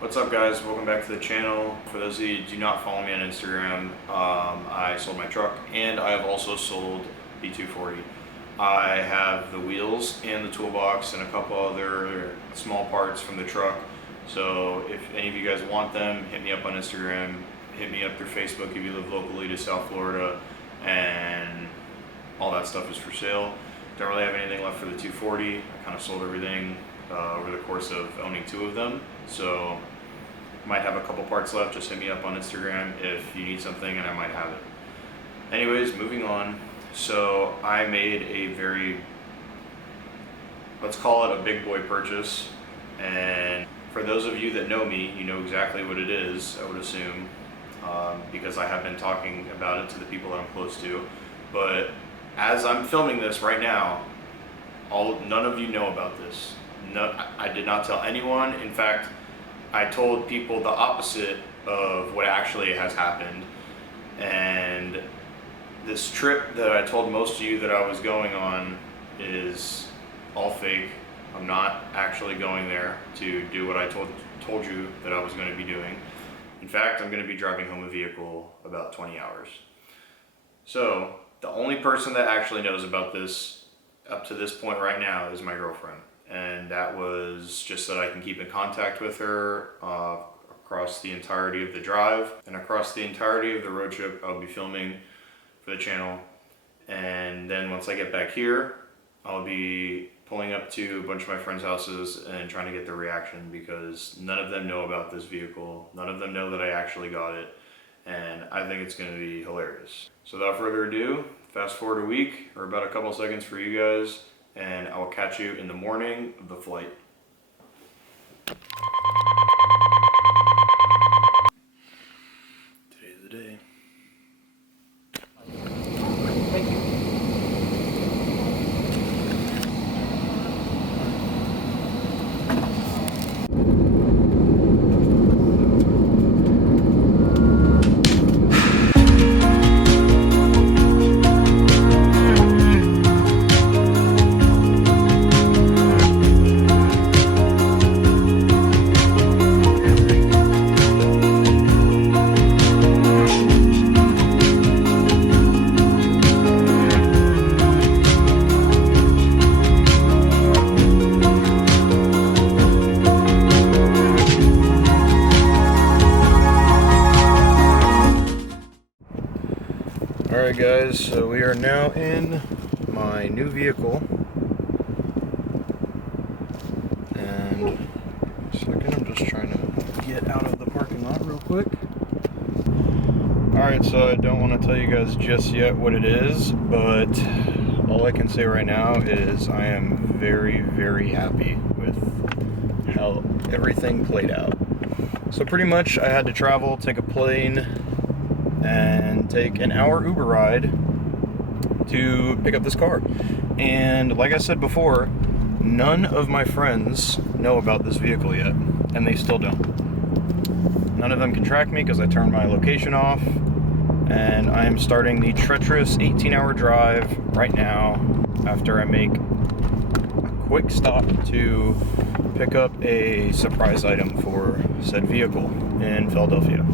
What's up, guys? Welcome back to the channel. For those of you who do not follow me on Instagram, I sold my truck and I have also sold the 240. I have the wheels and the toolbox and a couple other small parts from the truck. So if any of you guys want them, hit me up on Instagram, hit me up through Facebook if you live locally to South Florida, and all that stuff is for sale. Don't really have anything left for the 240. I kind of sold everything over the course of owning two of them. So might have a couple parts left. Just hit me up on Instagram if you need something and I might have it. Anyways, moving on. So I made a very, let's call it a big boy purchase. And for those of you that know me, you know exactly what it is, I would assume, because I have been talking about it to the people that I'm close to. But as I'm filming this right now, none of you know about this. No, I did not tell anyone. In fact, I told people the opposite of what actually has happened. And this trip that I told most of you that I was going on is all fake. I'm not actually going there to do what I told you that I was going to be doing. In fact, I'm going to be driving home a vehicle about 20 hours. So the only person that actually knows about this up to this point right now is my girlfriend. And that was just so that I can keep in contact with her across the entirety of the drive and across the entirety of the road trip. I'll be filming for the channel, and then once I get back here, I'll be pulling up to a bunch of my friends' houses and trying to get their reaction, because none of them know about this vehicle. None of them know that I actually got it, and I think it's going to be hilarious. So without further ado, fast forward a week or about a couple seconds for you guys, and I will catch you in the morning of the flight. Today's the day. Thank you. Alright guys, so we are now in my new vehicle, and second, I'm just trying to get out of the parking lot real quick. Alright, so I don't want to tell you guys just yet what it is, but all I can say right now is I am very, very happy with how everything played out. So pretty much I had to travel, take a plane, and take an hour Uber ride to pick up this car. And like I said before, none of my friends know about this vehicle yet, and they still don't. None of them can track me because I turned my location off, and I am starting the treacherous 18-hour drive right now after I make a quick stop to pick up a surprise item for said vehicle in Philadelphia.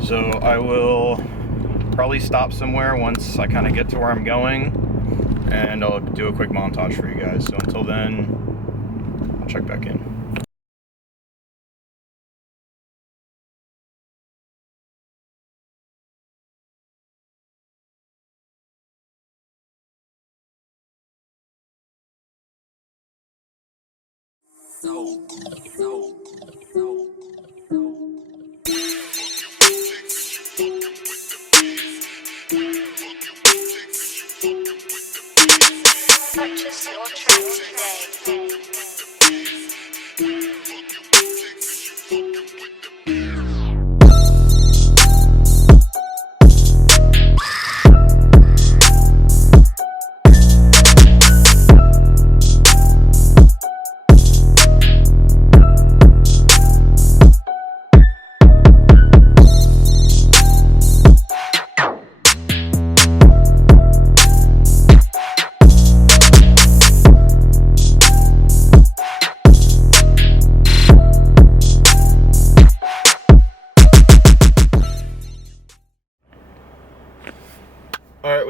So I will probably stop somewhere once I kind of get to where I'm going, and I'll do a quick montage for you guys. So until then, I'll check back in. Purchase your track today.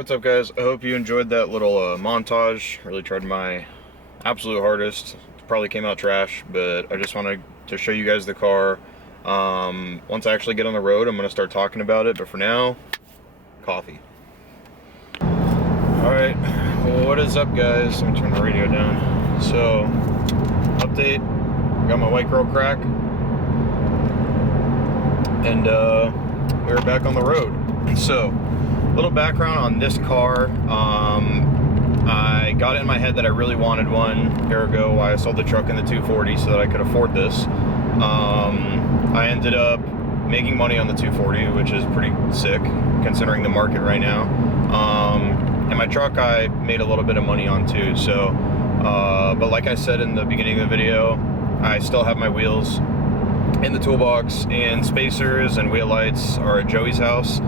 what's up guys? I hope you enjoyed that little montage. Really tried my absolute hardest. Probably came out trash, but I just wanted to show you guys the car. Once I actually get on the road, I'm gonna start talking about it, but for now, coffee. Alright, well, what is up guys? Let me turn the radio down. So, update, got my white girl crack, and we're back on the road. So, little background on this car. I got it in my head that I really wanted one a year ago, why I sold the truck in the 240 so that I could afford this. I ended up making money on the 240, which is pretty sick considering the market right now. And my truck I made a little bit of money on too. So, but like I said in the beginning of the video, I still have my wheels in the toolbox, and spacers and wheel lights are at Joey's house.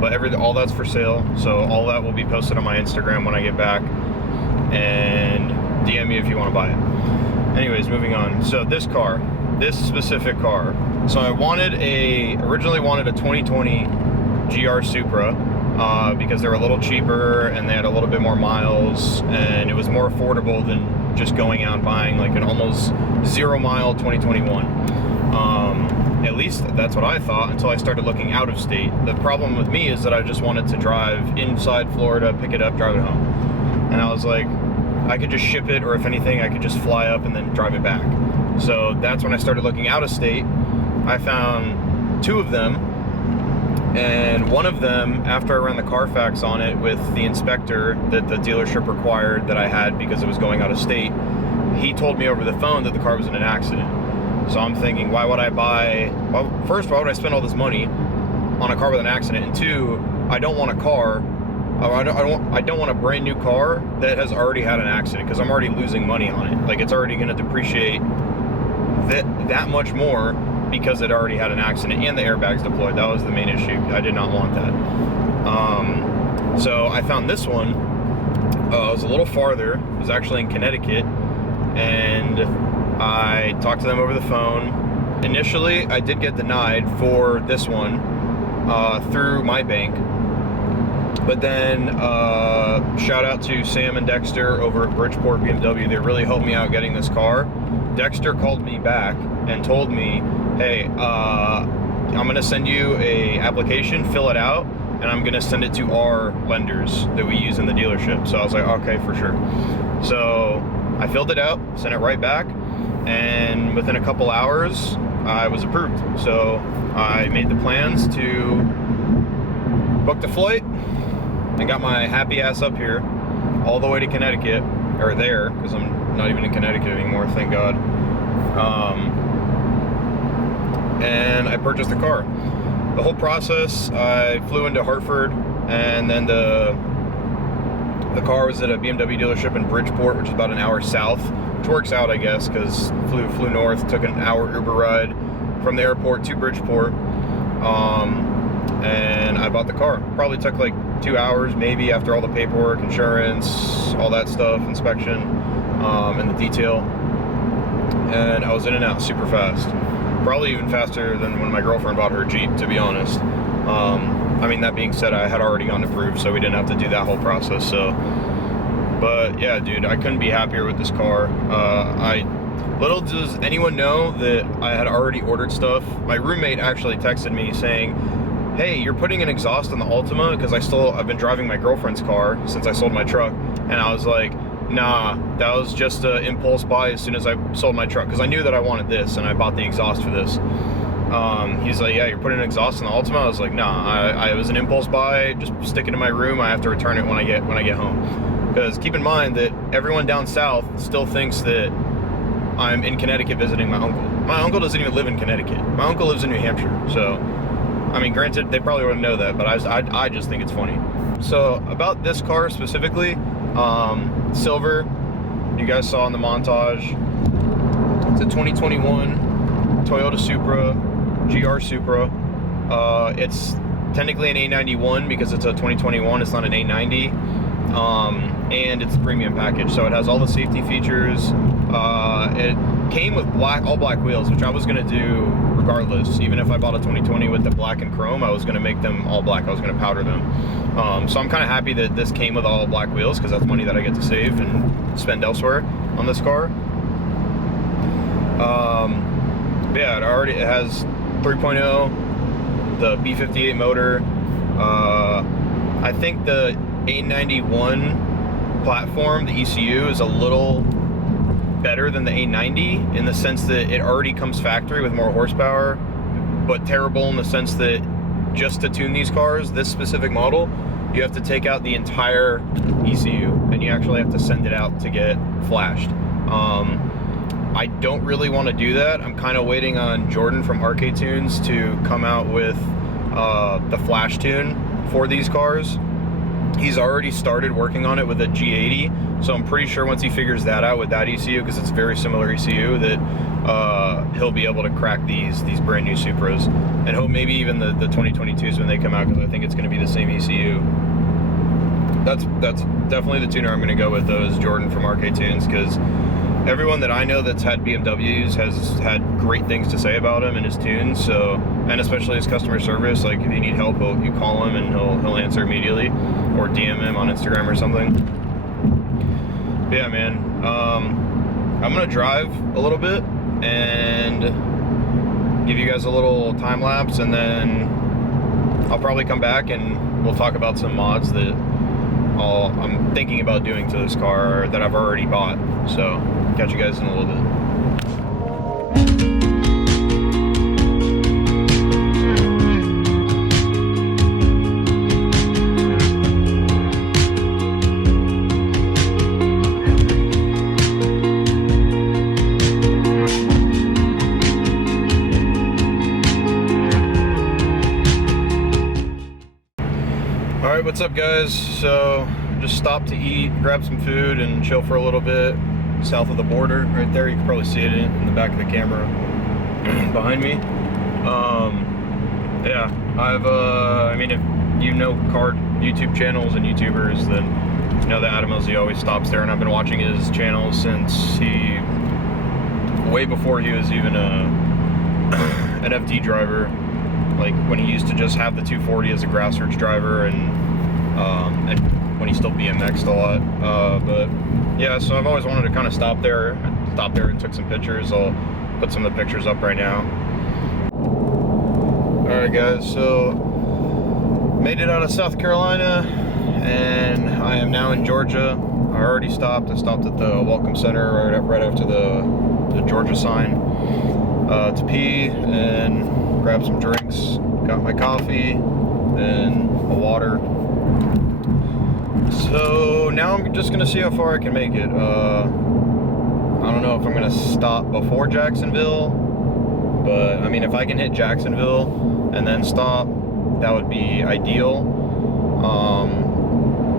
But all that's for sale, so all that will be posted on my Instagram when I get back, and DM me if you want to buy it. Anyways, moving on. So this specific car. So I originally wanted a 2020 GR Supra because they were a little cheaper and they had a little bit more miles, and it was more affordable than just going out and buying like an almost 0-mile 2021. At least that's what I thought until I started looking out of state. The problem with me is that I just wanted to drive inside Florida, pick it up, drive it home. And I was like, I could just ship it, or if anything, I could just fly up and then drive it back. So that's when I started looking out of state. I found 2 of them, and one of them, after I ran the Carfax on it with the inspector that the dealership required that I had because it was going out of state, he told me over the phone that the car was in an accident. So I'm thinking, why would I first, why would I spend all this money on a car with an accident? And 2, I don't want a car, I don't want a brand new car that has already had an accident, because I'm already losing money on it. Like, it's already gonna depreciate that much more because it already had an accident and the airbags deployed. That was the main issue. I did not want that. So I found this one. It was a little farther. It was actually in Connecticut, and I talked to them over the phone. Initially, I did get denied for this one through my bank. But then, shout out to Sam and Dexter over at Bridgeport BMW. They really helped me out getting this car. Dexter called me back and told me, hey, I'm gonna send you a application, fill it out, and I'm gonna send it to our lenders that we use in the dealership. So I was like, okay, for sure. So I filled it out, sent it right back, and within a couple hours, I was approved. So I made the plans to book the flight and got my happy ass up here all the way to Connecticut, or there, because I'm not even in Connecticut anymore, thank God. And I purchased the car. The whole process, I flew into Hartford, and then the car was at a BMW dealership in Bridgeport, which is about an hour south, which works out, I guess, because flew north, took an hour Uber ride from the airport to Bridgeport, and I bought the car. Probably took like 2 hours maybe, after all the paperwork, insurance, all that stuff, inspection, and the detail, and I was in and out super fast. Probably even faster than when my girlfriend bought her Jeep, to be honest. I mean, that being said, I had already gone approved, so we didn't have to do that whole process. So, but yeah, dude, I couldn't be happier with this car. Little does anyone know that I had already ordered stuff. My roommate actually texted me saying, hey, you're putting an exhaust on the Altima, because I've been driving my girlfriend's car since I sold my truck. And I was like, nah, that was just an impulse buy as soon as I sold my truck, because I knew that I wanted this, and I bought the exhaust for this. He's like, yeah, you're putting an exhaust in the Altima? I was like, nah, it was an impulse buy, just stick it in my room, I have to return it when I get home. Because keep in mind that everyone down south still thinks that I'm in Connecticut visiting my uncle. My uncle doesn't even live in Connecticut. My uncle lives in New Hampshire, so, I mean, granted, they probably wouldn't know that, but I just think it's funny. So, about this car specifically, silver, you guys saw in the montage, it's a 2021 Toyota Supra, GR Supra. It's technically an A91 because it's a 2021, it's not an A90. And it's a premium package, so it has all the safety features, It came with all black wheels, which I was gonna do regardless. Even if I bought a 2020 with the black and chrome, I was gonna make them all black. I was gonna powder them. So I'm kind of happy that this came with all black wheels, because that's money that I get to save and spend elsewhere on this car. But yeah, it has 3.0, the B58 motor. I think the A91 platform, the ECU, is a little better than the A90 in the sense that it already comes factory with more horsepower, but terrible in the sense that just to tune these cars, this specific model, you have to take out the entire ECU and you actually have to send it out to get flashed. I don't really want to do that. I'm kind of waiting on Jordan from Arcade Tunes to come out with the flash tune for these cars. He's already started working on it with a G80, so I'm pretty sure once he figures that out with that ECU, because it's very similar ECU, that he'll be able to crack these brand new Supras, and hope maybe even the 2022s when they come out, because I think it's going to be the same ECU. That's definitely the tuner I'm going to go with, though, is Jordan from Arcade Tunes, because everyone that I know that's had BMWs has had great things to say about him and his tunes. So, and especially his customer service. Like if you need help, you call him and he'll answer immediately, or DM him on Instagram or something. But yeah, man. I'm gonna drive a little bit and give you guys a little time lapse, and then I'll probably come back and we'll talk about some mods that I'm thinking about doing to this car that I've already bought. So, catch you guys in a little bit. Alright, what's up guys? So, just stopped to eat, grab some food, and chill for a little bit south of the border. Right there, you can probably see it in the back of the camera behind me. Yeah, I mean, if you know car YouTube channels and YouTubers, then you know that Adam LZ always stops there, and I've been watching his channel since way before he was even an FD driver, like when he used to just have the 240 as a grassroots driver, and when he still BMX'd a lot. But yeah, so I've always wanted to kind of stop there and took some pictures. I'll put some of the pictures up right now. Alright guys, so made it out of South Carolina and I am now in Georgia. I already stopped. I stopped at the Welcome Center right after the Georgia sign to pee and grab some drinks. Got my coffee and a water. So now I'm just gonna see how far I can make it. I don't know if I'm gonna stop before Jacksonville, but I mean, if I can hit Jacksonville and then stop, that would be ideal.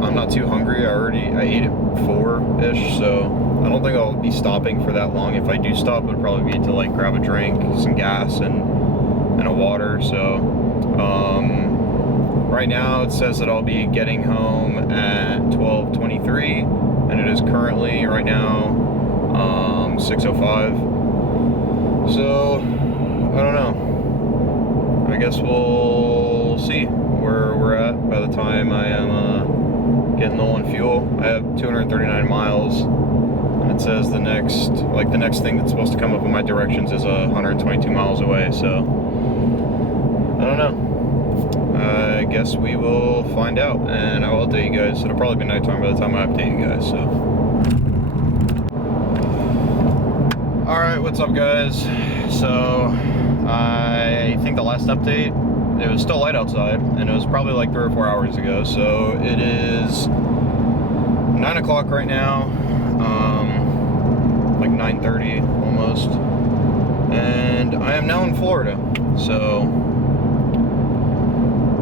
I'm not too hungry. I ate at 4-ish, so I don't think I'll be stopping for that long. If I do stop, it would probably be to like grab a drink, some gas, and a water. So right now it says that I'll be getting home at 12:23, and it is currently right now 6:05. So I don't know. I guess we'll see where we're at by the time I am getting low on fuel. I have 239 miles, and it says the next thing that's supposed to come up in my directions is 122 miles away. So I don't know. I guess we will find out, and I will update you guys. It'll probably be nighttime by the time I update you guys. So, all right, what's up, guys? So, I think the last update, it was still light outside, and it was probably like 3 or 4 hours ago. So it is 9 o'clock right now, like 9:30 almost, and I am now in Florida. So,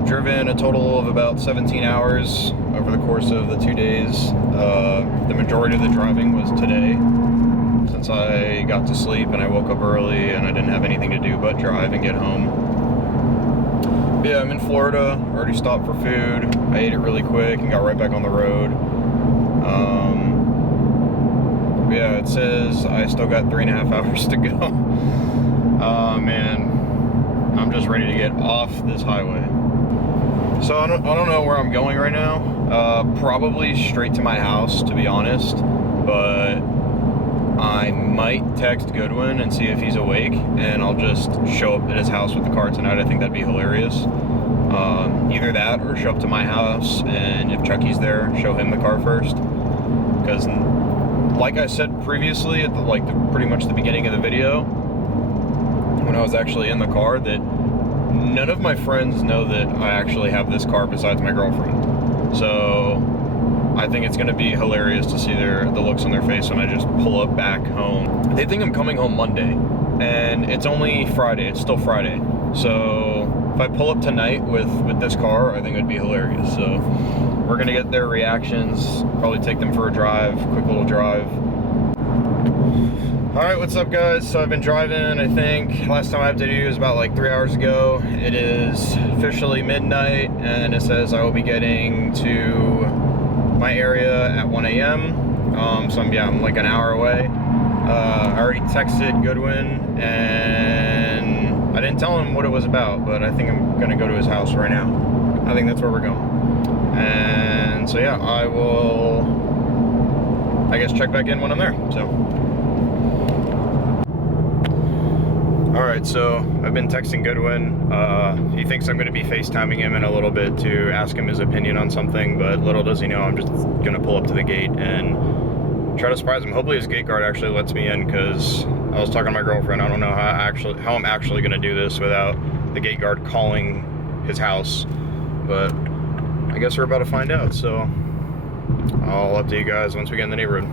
driven a total of about 17 hours over the course of the 2 days. The majority of the driving was today, since I got to sleep and I woke up early and I didn't have anything to do but drive and get home. But yeah, I'm in Florida. Already stopped for food. I ate it really quick and got right back on the road. Yeah, it says I still got 3.5 hours to go. Man, I'm just ready to get off this highway. So I don't know where I'm going right now. Probably straight to my house, to be honest. But I might text Goodwin and see if he's awake, and I'll just show up at his house with the car tonight. I think that'd be hilarious. Either that or show up to my house, and if Chucky's there, show him the car first. Because, like I said previously, at pretty much the beginning of the video, when I was actually in the car, that none of my friends know that I actually have this car besides my girlfriend. So I think it's gonna be hilarious to see the looks on their face when I just pull up back home. They think I'm coming home Monday, and it's only Friday. It's still Friday. So if I pull up tonight with this car, I think it'd be hilarious. So we're gonna get their reactions, probably take them for a drive, quick little drive. All right, what's up guys? So I've been driving, I think last time I updated you was about like 3 hours ago. It is officially midnight, and it says I will be getting to my area at 1 a.m. So I'm like an hour away. I already texted Goodwin, and I didn't tell him what it was about, but I think I'm gonna go to his house right now. I think that's where we're going. And so yeah, I will, I guess, check back in when I'm there, so. All right, so I've been texting Goodwin. He thinks I'm gonna be FaceTiming him in a little bit to ask him his opinion on something, but little does he know I'm just gonna pull up to the gate and try to surprise him. Hopefully his gate guard actually lets me in, because I was talking to my girlfriend. I don't know how I'm actually gonna do this without the gate guard calling his house, but I guess we're about to find out, so I'll update you guys once we get in the neighborhood.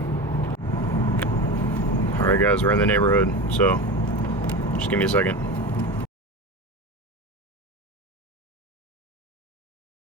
All right guys, we're in the neighborhood, so just give me a second.